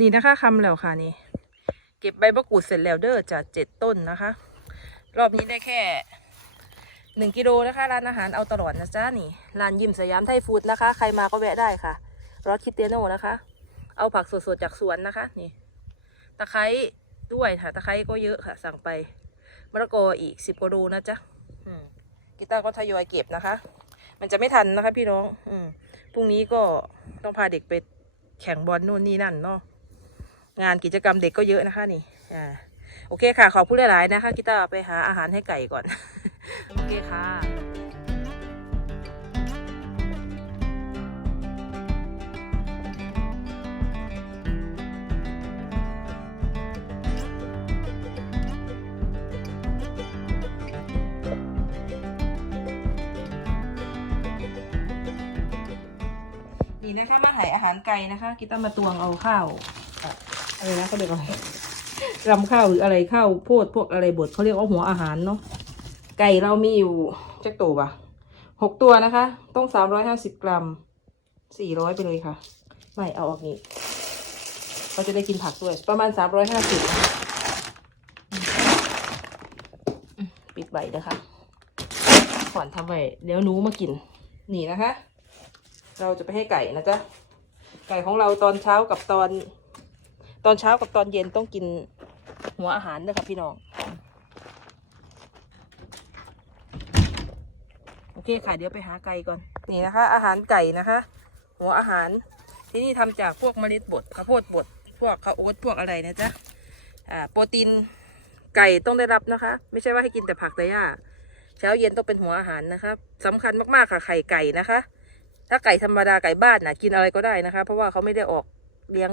นี่นะคะคำแล้วค่ะนี่ เก็บใบมะกรูดเสร็จแล้วเด้อจากเจ็ดต้นนะคะ รอบนี้ได้แค่หนึ่งกิโลนะคะร้านอาหารเอาตลอดนะจ๊ะนี่ร้านยิมสยามไทยฟู้ดนะคะ ใครมาก็แวะได้ค่ะรสคิเตโนนะคะ เอาผักสดๆจากสวนนะคะ นี่ ตะไคร้ด้วยค่ะตะไคร้ก็เยอะค่ะ สั่งไปมะละกออีกสิบกว่าโลนะจ๊ะกีตาร์ก็ทยอยเก็บนะคะ มันจะไม่ทันนะคะพี่น้อง อืมพรุ่งนี้ก็ต้องพาเด็กไปแข่งบอลนู่นนี่นั่นเนาะ งานกิจกรรมเด็กก็เยอะนะคะนี่อ่าโอเคค่ะ ขอบคุณหลายๆนะคะกีตาร์ไปหาอาหารให้ไก่ก่อน โอเคค่ะนี่นะคะมาหายอาหารไก่นะคะกีตาร์มาตวงเอาข้าว อะไรนะเขาเรียกอะไรรำข้าวหรืออะไรข้าวโพดพวกอะไรบดเขาเรียกว่าหัวอาหารเนาะไก่เรามีอยู่จักตัวปะหกตัวนะคะ ต้องสามร้อยห้าสิบกรัมสี่ร้อยไปเลยค่ะ ไม่เอาออกนี้เราจะได้กินผักด้วย ประมาณสามร้อยห้าสิบปิดใบนะคะก่อนทำไว้เดี๋ยวหนูมากิน นี่นะคะ เราจะไปให้ไก่นะจ๊ะ ไก่ของเราตอนเช้ากับตอน ตอนเช้ากับตอนเย็นต้องกินหัวอาหารนะครับพี่น้อง โอเคค่ะเดี๋ยวไปหาไก่ก่อน นี่นะคะ อาหารไก่นะคะ หัวอาหารที่นี่ทำจากพวกเมล็ดบดข้าวโพดบด พวกข้าวโอ๊ตพวกอะไรนะจ๊ะอ่าโปรตีนไก่ต้องได้รับนะคะ ไม่ใช่ว่าให้กินแต่ผักแต่หญ้าเช้าเย็นต้องเป็นหัวอาหารนะคะสำคัญมากๆค่ะไข่ไก่นะคะ ถ้าไก่ธรรมดาไก่บ้านนะกินอะไรก็ได้นะคะ เพราะว่าเขาไม่ได้ออกเลี้ยง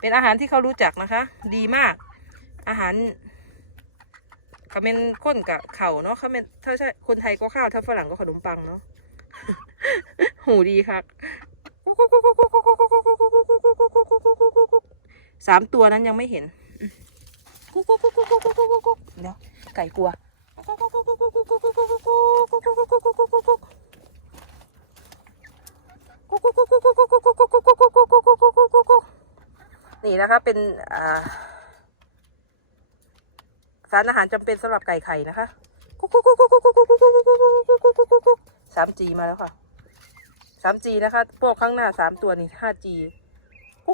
เป็นอาหารที่เขารู้จักนะคะ ดีมาก อาหารเขาเป็นข้นกับเข่าเนาะเขาเป็นถ้าใช่คนไทยก็ข้าวถ้าฝรั่งก็ขนมปังเนาะหูดีครับสามตัวนั้นยังไม่เห็นเดี๋ยวไก่กลัว นี่นะคะเป็นสารอาหารจำเป็นสำหรับไก่ไข่นะคะสามจีมาแล้วค่ะสามจีนะคะพวกข้างหน้าสามตัวนี่ห้าจีโอ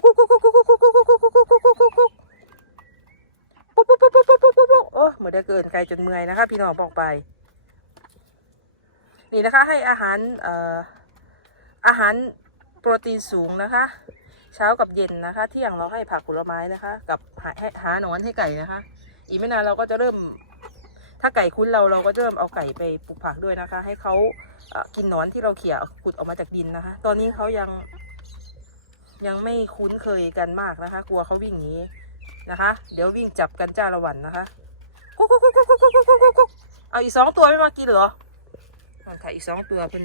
้เหมือนจะเกินไกลจนเมื่อยนะคะ พี่น้องบอกไป นี่นะคะให้อาหารเอ่ออาหารโปรตีนสูงนะคะ เช้ากับเย็นนะคะ เที่ยงเราให้ผักผลไม้นะคะ กับหาหาหนอนให้ไก่นะคะ อีกไม่นานเราก็จะเริ่ม ถ้าไก่คุ้นเราเราก็จะเริ่มเอาไก่ไปปลูกผักด้วยนะคะ ให้เขากินหนอนที่เราเขี่ยขุดออกมาจากดินนะคะ ตอนนี้เขายัง ยังไม่คุ้นเคยกันมากนะคะ กลัวเขาวิ่งหนีนะคะ เดี๋ยววิ่งจับกันจ้าละวันนะคะกุ๊กกุ๊กกุ๊กกุ๊กกุ๊กกุ๊กกุ๊กเอาอีกสองตัวไม่มากินเหรอมันค่ะอีกสองตัวเป็น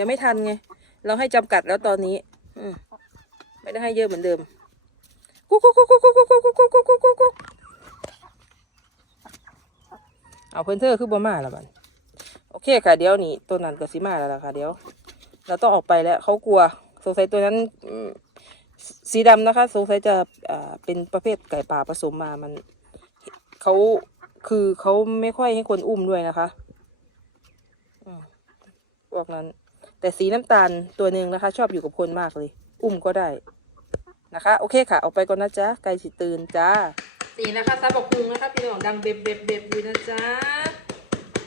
ดี๋ยวไม่ทันไง เราให้จำกัดแล้วตอนนี้ อืมไม่ได้ให้เยอะเหมือนเดิมกุ๊กกุ๊กกุ๊กกุ๊กกุ๊กกุ๊กกุ๊กกุ๊กกุ๊กกุ๊กกุ๊กกุ๊กเอาเพื่อนเธอคือบอมาแล้วมันโอเคค่ะเดี๋ยวนี่ตัวนั้นก็สิมาแล้วล่ะค่ะ เดี๋ยว เราต้องออกไปแล้วเขากลัวสงสัยตัวนั้นสีดำนะคะ สงสัยจะอ่าเป็นประเภทไก่ป่าผสมมามันเขาคือเขาไม่ค่อยให้คนอุ้มด้วยนะคะอพวกนั้น แต่สีน้ำตาลตัวหนึ่งนะคะ ชอบอยู่กับคนมากเลย อุ้มก็ได้นะคะ โอเคค่ะเอาไปก่อนนะจ๊ะ ไก่สิตื่นจ้า สีนะคะซาบอกคุงนะคะพี่น้องดังเบบเบบเบบอยู่นะจ๊ะ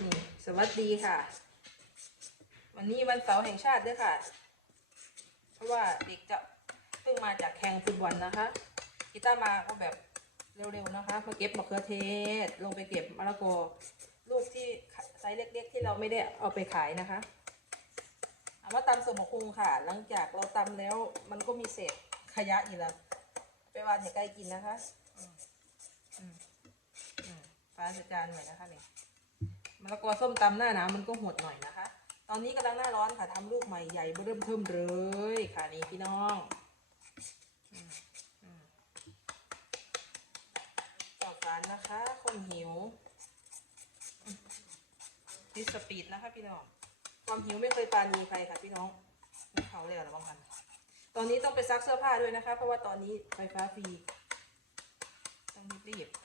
นี่สวัสดีค่ะ วันนี้วันเสาร์แห่งชาติด้วยค่ะ เพราะว่าเด็กจะเพิ่งมาจากแข่งฟุตบอลนะคะกีตาร์มาก็แบบเร็วๆนะคะมาเก็บมะเขือเทศ ลงไปเก็บมะละกอลูกที่ไซส์เล็กๆที่เราไม่ได้เอาไปขายนะคะ เอามาตำสมคุงค่ะ หลังจากเราตำแล้วมันก็มีเศษขยะอีกแล้วไปวานอย่าใกล้กินนะคะฟ้าจะจานหน่อยนะคะเนี่ยมะละกอส้มตำหน้าหนาวมันก็หดหน่อยนะคะ ตอนนี้กำลังหน้าร้อนค่ะทำลูกใหม่ใหญ่เริ่มเทิมเลยค่ะนี่พี่น้องต่อสารนะคะ คนหิวดิสปีดนะคะพี่น้อง ความหิวไม่เคยปาณีใครค่ะพี่น้องไม่เขาเลยหรอบางพันตอนนี้ต้องไปซักเสื้อผ้าด้วยนะคะ เพราะว่าตอนนี้ไฟฟ้าฟรีต้องรีบๆ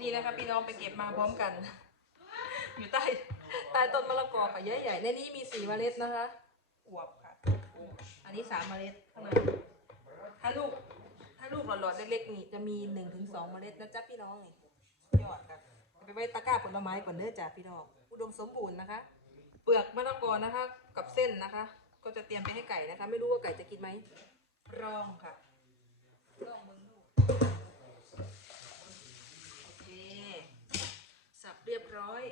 นี่นะคะพี่น้องไปเก็บมาพร้อมกัน อยู่ใต้ใต้ต้นมะละกอค่ะใหญ่ๆในนี้มีสี่เมล็ดนะคะอวบค่ะอันนี้สามเมล็ดข้างในถ้าลูก ถ้าลูกหลอดๆเล็กๆนี่จะมีหนึ่งถึงสองเมล็ดนะจ๊ะพี่น้องนี่ยอดค่ะ เอาไปไว้ตะกร้าผลไม้ก่อนเด้อจ้ะพี่น้องอุดมสมบูรณ์นะคะ เปลือกมะละกอนะคะ กับเส้นนะคะ ก็จะเตรียมไปให้ไก่นะคะ ไม่รู้ว่าไก่จะกินไหมลองค่ะลองมึงดูโอเคสับเรียบร้อย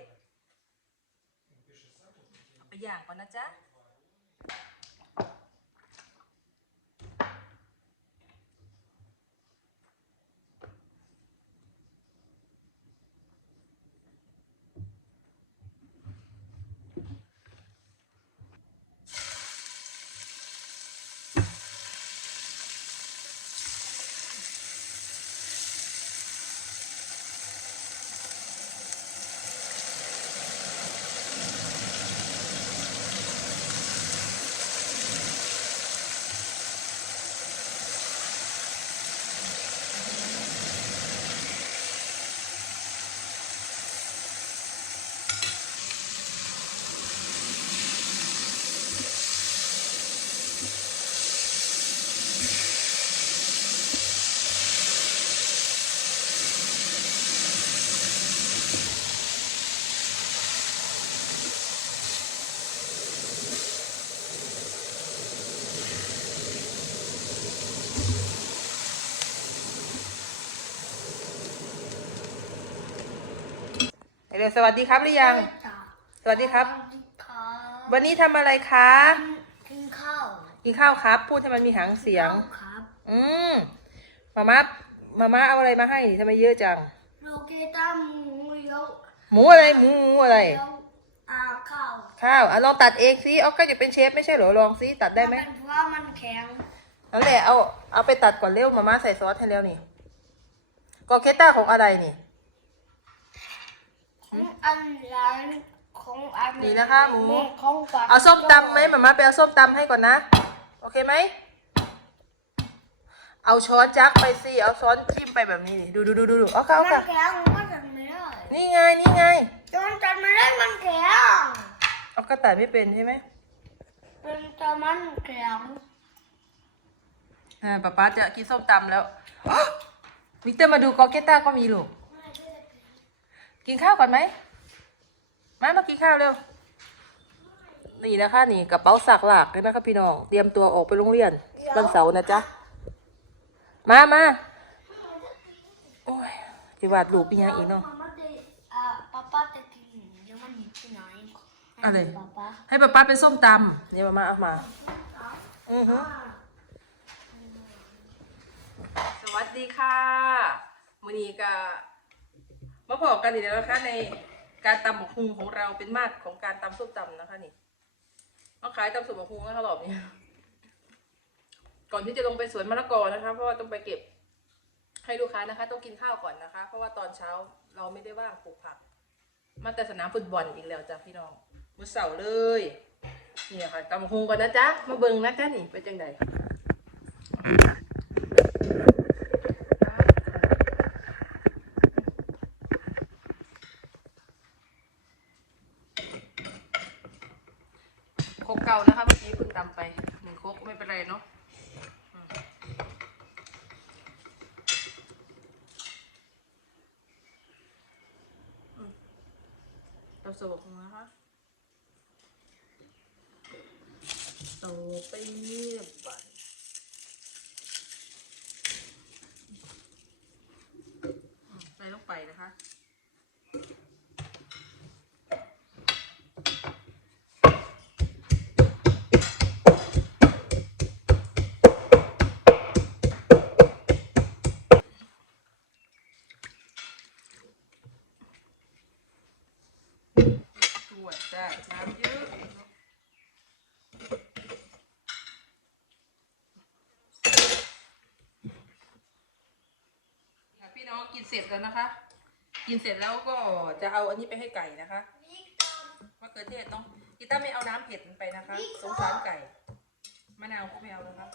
เอาไปย่างก่อนนะจ๊ะ เดี๋ยวสวัสดีครับหรือยังสวัสดีครับสวัสดีครับ วันนี้ทำอะไรคะกินข้าวกินข้าวครับ พูดให้มันมีหางเสียงข้าวครับ อืมมาม่ามาม่าเอาอะไรมาให้ทำไมเยอะจัง โลเกต้าหมูเลี้ยวหมูอะไรหมูหมูอะไร เลี้ยวอาข้าวข้าวอะลองตัดเองสิเอาก็จะเป็นเชฟไม่ใช่เหรอลองสิตัดได้ไหมนเป็นเพราะว่ามันแข็งนั่นแหละเอาเอาไปตัดก่อนเร็วมาม่าใส่ซอสให้แล้วนี่กอเคต้าของอะไรนี่ข องอันร้านของอันนี่นะคะหมู ของปากเอาส้มตำไหมมาม่าไปเอาส้มตำให้ก่อนนะ โอเคไหม เอาช้อนจักไปสิ เอาช้อนจิ้มไปแบบนี้นี่ดูดูดูดูดูเอาเข้ามันค่ะแข็งมันจัดไม่ได้นี่ไงนี่ไง จนจัดไม่ได้มันแข็งเอากระต่ายไม่เป็นใช่ไหมเป็นแต่มันแข็งอ่าป๊าป๊าจะกินส้มตำแล้วอ๊ะวิกเตอร์มาดูกอเกต้าก็มีลูก กินข้าวก่อนไหมมามากินข้าวเร็วนี่นะคะนี่กระเป๋าสักหลักเลยนะคะพี่น้องเตรียมตัวออกไปโรงเรียนวันเสาร์นะจ๊ะมามาโอ้ยจิวาดลูกเป็นยังอีกเนาะมาม่าได้อ่าป๊าป๊าจะกินเดี๋ยวมันอยู่ที่ไหนอะไรป๊าป๊าให้ป๊าป๊าเป็นส้มตำเนี่ยมามาเอามาอือฮึสวัสดีค่ะมือนี้ก็ มาพบกันอีกแล้วนะคะในการตำบักฮุงของเราเป็นมาตรของการตำส้มตำนะคะนี่มาขายตำส้มบักฮุงนะคะรอบนี้ก่อนที่จะลงไปสวนมะละกอนะคะ เพราะว่าต้องไปเก็บให้ลูกค้านะคะ ต้องกินข้าวก่อนนะคะ เพราะว่าตอนเช้าเราไม่ได้ว่างปลูกผัก มาแต่สนามฟุตบอลอีกแล้วจ้ะพี่น้องมื้อเสาเลยนี่ค่ะตำบักฮุงก่อนนะจ๊ะมาเบิ่งนะจ๊ะนี่เป็นจังได นี้เพิ่ง ตำไปหนึ่งโคกไม่เป็นไรเนาะอืมอืมเราสวกนะคะโตไปเงียบไปอืมใส่ลงไปนะคะ วจได้น้ำเยอะพี่น้องกินเสร็จแล้วนะคะ กินเสร็จแล้วก็จะเอาอันนี้ไปให้ไก่นะคะมะเขือเทศเนาะกีต้าไม่เอาน้ำเผ็ดไปนะคะ สงสารไก่ มะนาวก็ไม่เอานะคะ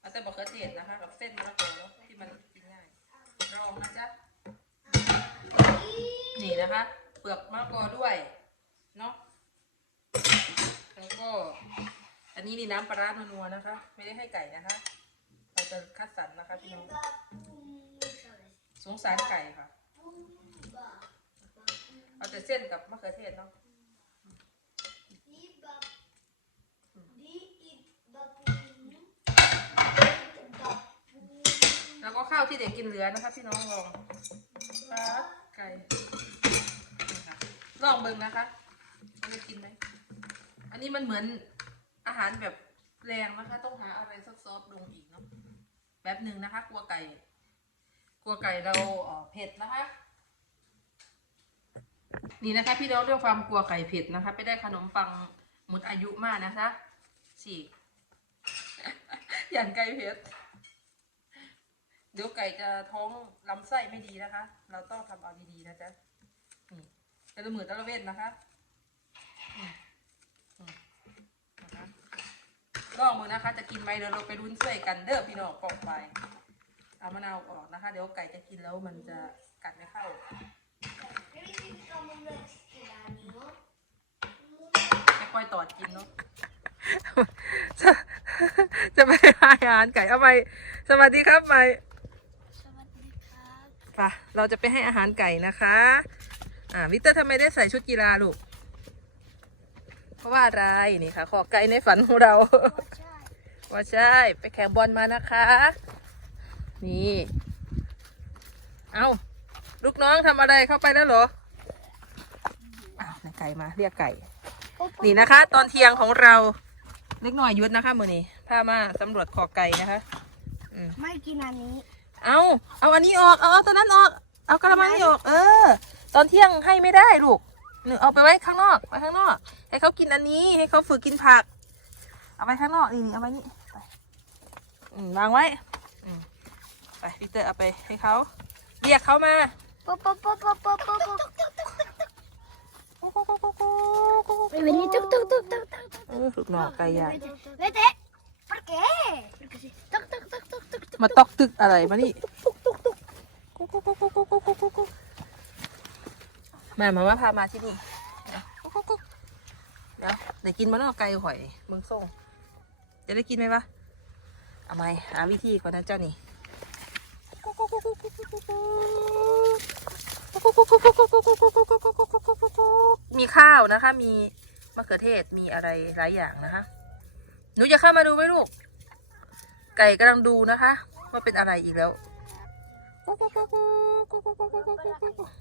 เอาแต่มะเขือเทศนะคะ กับเส้นมะละกอเนาะที่มันกินง่ายลองนะจ๊ะนี่นะคะ เปลือกมะละกอด้วย เนาะแล้วก็ อันนี้นี่น้ำปลาร้านัวๆนะคะ ไม่ได้ให้ไก่นะคะ เราจะคัดสรรนะคะพี่น้องสงสารไก่ค่ะ เอาแต่เส้นกับมะเขือเทศเนาะแล้วก็ข้าวที่เด็กกินเหลือนะคะพี่น้องลองไก่ลองเบิ่งนะคะ ว่าจะกินไหมอันนี้มันเหมือนอาหารแบบแรงนะคะ ต้องหาอะไรซอฟๆลงอีกเนาะแบบหนึ่งนะคะกลัวไก่กลัวไก่เราเออเผ็ดนะคะนี่นะคะพี่น้องด้วยความกลัวไก่เผ็ดนะคะ ไปได้ขนมปังหมดอายุมากนะคะฉีกหยันไก่เผ็ดเดี๋ยวไก่จะท้องลำไส้ไม่ดีนะคะ เราต้องทำเอาดีๆนะจ๊ะนี่แต่ละมือต่ละเวทนะคะอืมอืมนะคะ ลองมือนะคะ จะกินไหมเดี๋ยวเราไปรุ้นช่วยกันเด้อพี่น้องปอกไปเอามะนาวออกนะคะ เดี๋ยวไก่จะกินแล้วมันจะกัดไม่เข้า ไม่ค่อยตอดกินเนาะจะจะไปให้อาหารไก่เอาไปสวัสดีครับไปสวัสดีครับไปเราจะไปให้อาหารไก่นะคะ อ่าวิเตอร์ทำไมได้ใส่ชุดกีฬาลูกเพ ราะว่าอะไรนี่ค่ะ ขอไก่ในฝันของเราใช่ว่าใช่ ไปแข่งบอลมานะคะ นี่ เอาลูกน้องทำอะไรเข้าไปแล้วเหรออ้าวนายไก่มาเรียกไก่ นี่นะคะ ตอนเที่ยงของเรา เล็กหน่อยยุดนะคะมือนี้พามาสำรวจขอไก่นะคะอืมไม่กินอันนี้ เอาเอาอันนี้ออก เอาเอาตัวนั้นออก เอากระมังนี้ออก เออ ตอนเที่ยงให้ไม่ได้ลูก หนึ่งเอาไปไว้ข้างนอกไว้ข้างนอก ให้เขากินอันนี้ให้เขาฝึกกินผัก เอาไว้ข้างนอกนี่นี่เอาไว้นี่ไปอืมวางไว้อืมไปพีเตอร์เอาไปให้เขาเรียกเขามาป๊อปป๊อปป๊อปป๊อปป๊อปป๊อป Vení, tuk, tuk, tuk, tuk, tuk, tuk. เออลูกน้องไก่ใหญ่ Vete. ¿Por qué? Porque sí. Tuk, tuk, tuk, tuk, tuk, tuk. มาตอกตึกอะไรมานี่มามาว่าพามาที่นี่เดี๋ยวเดี๋ยวเดี๋ยวกินมันอกไก่หอยเมืองส่งจะได้กินไหมวะเอาไหมหาวิธีก่อนนะเจ้านี่มีข้าวนะคะ มีมะเขือเทศมีอะไรหลายอย่างนะคะหนูจะเข้ามาดูไหมลูก ไก่กำลังดูนะคะว่าเป็นอะไรอีกแล้ว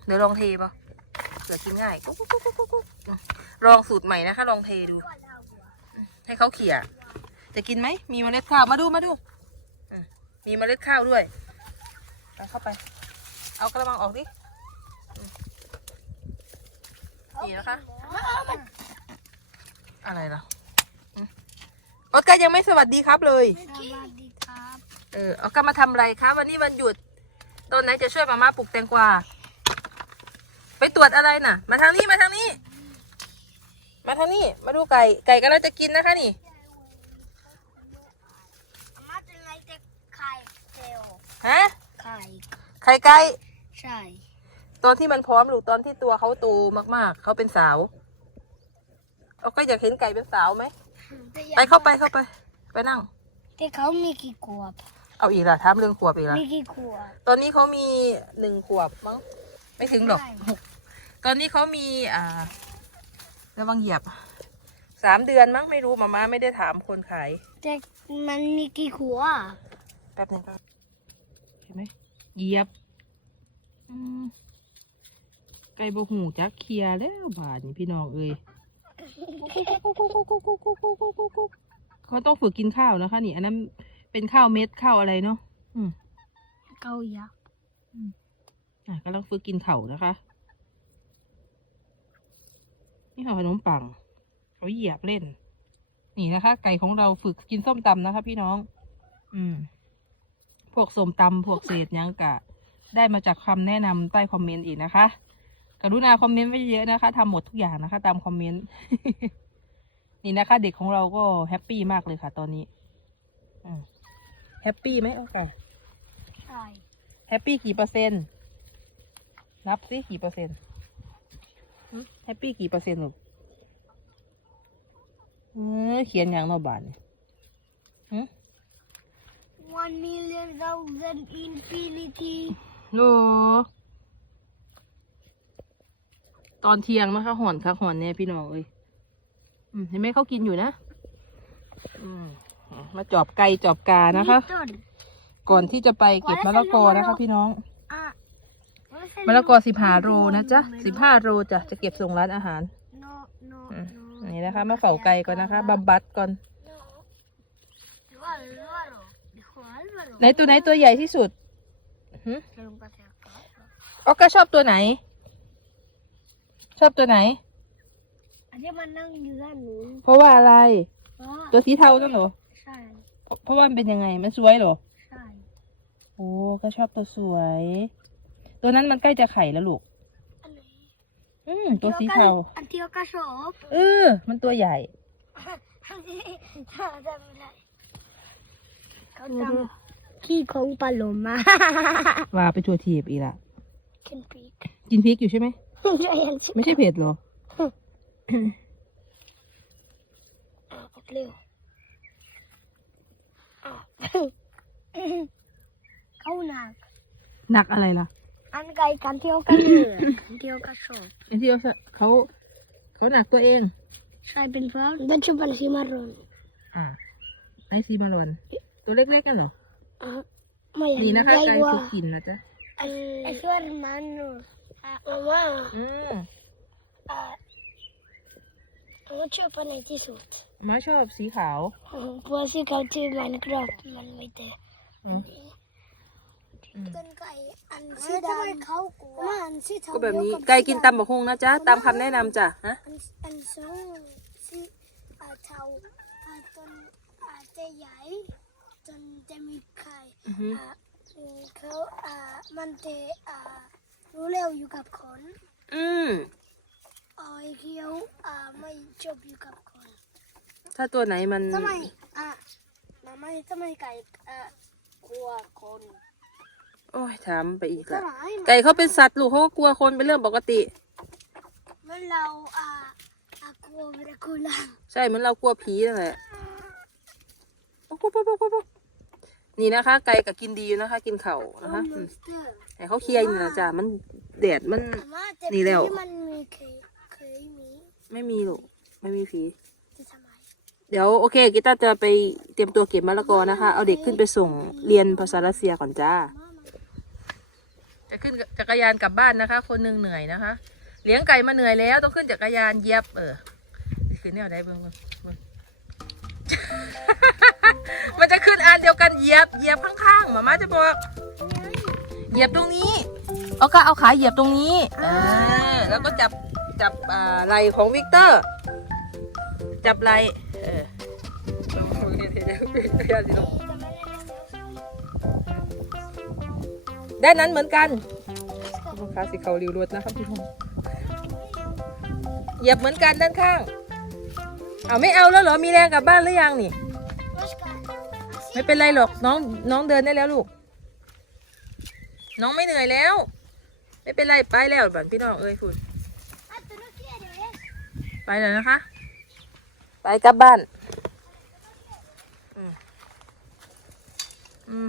เดี๋ยวลองเทปะ เผื่อกินง่ายลองสูตรใหม่นะคะ ลองเทดู ให้เขาเขี่ย จะกินไหม มีเมล็ดข้าวมาดูมาดูอืมมีเมล็ดข้าวด้วยเอาเข้าไป เอากระมังออกดิอืมนี่นะคะอะไรล่ะอืมโอ๊ตก็ยังไม่สวัสดีครับเลย สวัสดีครับ เออเอากลับมาทำอะไรคะวันนี้วันหยุด ตอนไหนจะช่วยมาม่าปลูกแตงกวาไป ตรวจอะไรน่ะ มาทางนี้มาทางนี้ มาทางนี้ มาดูไก่ ไก่ก็เราจะกินนะคะนี่อาม่าจะไงแต่ไข่เซลฮะไข่ไข่ไก่ใช่ ตอนที่มันพร้อมหรือตอนที่ตัวเขาโตมากๆ เขาเป็นสาวเราก็อยากเห็นไก่เป็นสาวไหมฮไปเข้าไปเข้าไป ไปนั่ง แต่เขามีกี่ขวบ เอาอีกละถามเรื่องขวบอีกละมีกี่ขวบ ตอนนี้เขามีหนึ่งขวบมั้ง ไม่ถึงหรอกใช่หก ตอนนี้เขามีอ่าระวังเหยียบสามเดือนมั้งไม่รู้มาม่าไม่ได้ถามคนขายแต่มันมีกี่ขวบแป๊บนึงครับเห็นไหมเหยียบอืมไก่บหูจักเคลียร์แล้วบาดนี่พี่น้องเอ้ยเขาต้องฝึกกินข้าวนะคะ นี่ อันนั้นเป็นข้าวเม็ดข้าวอะไรเนาะอืมเกายักษ์อะกำลังฝึกกินเข่าวนะคะ นี่ค่ะขนมปังเขาเหยียบเล่น นี่นะคะ ไก่ของเราฝึกกินส้มตำนะคะ พี่น้อง อืม พวกส้มตำพวกเศษหยังกะ ได้มาจากคำแนะนำใต้คอมเมนต์อีกนะคะ กรุณาคอมเมนต์ไว้เยอะนะคะทำหมดทุกอย่างนะคะ ตามคอมเมนต์ นี่นะคะ เด็กของเราก็แฮปปี้มากเลยค่ะ ตอนนี้อืมแฮปปี้ไหมโอเคใช่แฮปปี้กี่เปอร์เซ็นต์ นับสิกี่เปอร์เซ็นต์หึ แฮปปี้กี่เปอร์เซ็นต์ลูกเออเขียนอย่างเนอบานนี่หึ one million thousand infinity โลตอนเที่ยงนะคะหอนค่ะหอนเนี่ยพี่น้องเอ้ยอืมเห็นไหมเขากินอยู่นะอืมมาจอบไก่จอบกานะคะต้นก่อนที่จะไปเก็บมะละกอนะคะพี่น้องอะ มะละกอสิบห้าโลนะจ๊ะสิบห้าโลจ้ะจะเก็บส่งร้านอาหาร no no อืม no นี่นะคะมาเฝ้าไก่ก่อนนะคะบำบัดก่อน no dijo Álvaro dijo Álvaro ไหนตัวไหนตัวใหญ่ที่สุดหึ que nunca se acaba ออกก็ชอบตัวไหน ชอบตัวไหน อันนี้มันนั่งอยู่ด้านนู้นเพราะว่าอะไรเพราะว่าตัวสีเทานั่นเหรอใช่เพราะเพราะว่ามันเป็นยังไงมันสวยเหรอใช่ โอ้ก็ชอบตัวสวย ตัวนั้นมันใกล้จะไข่แล้วลูก อันไหนอืมตัวสีเทา อันที่เขาก็ชอบเออ มันตัวใหญ่ อันนี้จำไม่ได้เขาจำขี้ของปลาโลมาว่าไปทัวทีบอีกละกินปีกกินพริกอยู่ใช่ไหมใช่ยังไม่ใช่เผ็ดเหรออะเร็วอะเขาหนักหนักอะไรล่ะ อันไกลกันเที่ยวกันเหนื่อยเที่ยวก็ชอบไอ้ที่เขาเขาเขาหนักตัวเองใช่เป็นเพราะเป็นชุบเป็นสีมารอนอ่าไอซีบาลอนตัวเล็กๆกันเหรออะไม่ดีนะคะใหญ่ไก่กว่าสุกินนะจ๊ะไอ้ไอ้เพื่อนมันอะมาม่าอืมอะมันชอบอะไรที่สุดมาชอบสีขาวเพราะสีเขาชื่อมันกรอบมันไม่ได้ อืมอืมต้นไก่อันสีดำเขากลัวอันสีเทาก็แบบนี้ไก่กินตำบักฮุงนะจ๊ะตามคำแนะนำจ้ะฮะอันอันสองสีอ่าเทาอ่าต้นอ่าจะใหญ่จนจะมีไข่อือฮึอ่าอืมเขาอ่ามันจะอ่ารู้เร็วอยู่กับคนอืมไอ้เขียวอ่าไม่จบอยู่กับคนถ้าตัวไหนมันทำไมอะมาไม่ทำไมไก่อ่ากลัวคน โอ้ยถามไปอีกทำละไมไก่เขาเป็นสัตว์ลูกเขาก็กลัวคนเป็นเรื่องปกติเมื่อเราอ่าอ่ากลัวเวลาคุณล่ะใช่เหมือนเรากลัวผีนั่นแหละโอ้โหโอ้โหโอ้โหโอ้โหนี่นะคะ ไก่กับกินดีอยู่นะคะ กินเข่าวนะคะมอือนมสเตอร์แต่เขาเคลียร์อยู่นะจ๊ะมันแดดมันแต่ว่าแต่นี่แล้วที่มันมีเคยเคยมีไม่มีหรอกไม่มีผีจะทำไมเดี๋ยวโอเคกิต้าจะไปเตรียมตัวเก็บมะละกอนะคะ เอาเด็กขึ้นไปส่งเรียนภาษารัสเซียก่อนจ้า จะขึ้นจักรยานกลับบ้านนะคะ คนหนึ่งเหนื่อยนะคะ เลี้ยงไก่มาเหนื่อยแล้วต้องขึ้นจักรยานเหยียบเออนี่คือแนวไหนเบิ่งเบิ่งเบิ่งมันจะขึ้นอันเดียวกันเหยียบเหยียบข้างๆหมาม่าจะบอกเหยียบตรงนี้ เอาก็เอาขาเหยียบตรงนี้อ่าแล้วก็จับจับอ่าไหล่ของวิกเตอร์ จับไหล่เออ ด้านนั้นเหมือนกันลูกค้าสีเขาริวรวดนะครับพี่พงเหยียบเหมือนกันด้านข้าง เอาไม่เอาแล้วเหรอ มีแรงกลับบ้านหรือยังนี่ ไม่เป็นไรหรอกน้องน้องเดินได้แล้วลูก น้องไม่เหนื่อยแล้ว ไม่เป็นไรไปแล้วบ้านพี่น้องเอ้ยคุณไปเลยนะคะ ไปกลับบ้าน อืมอืม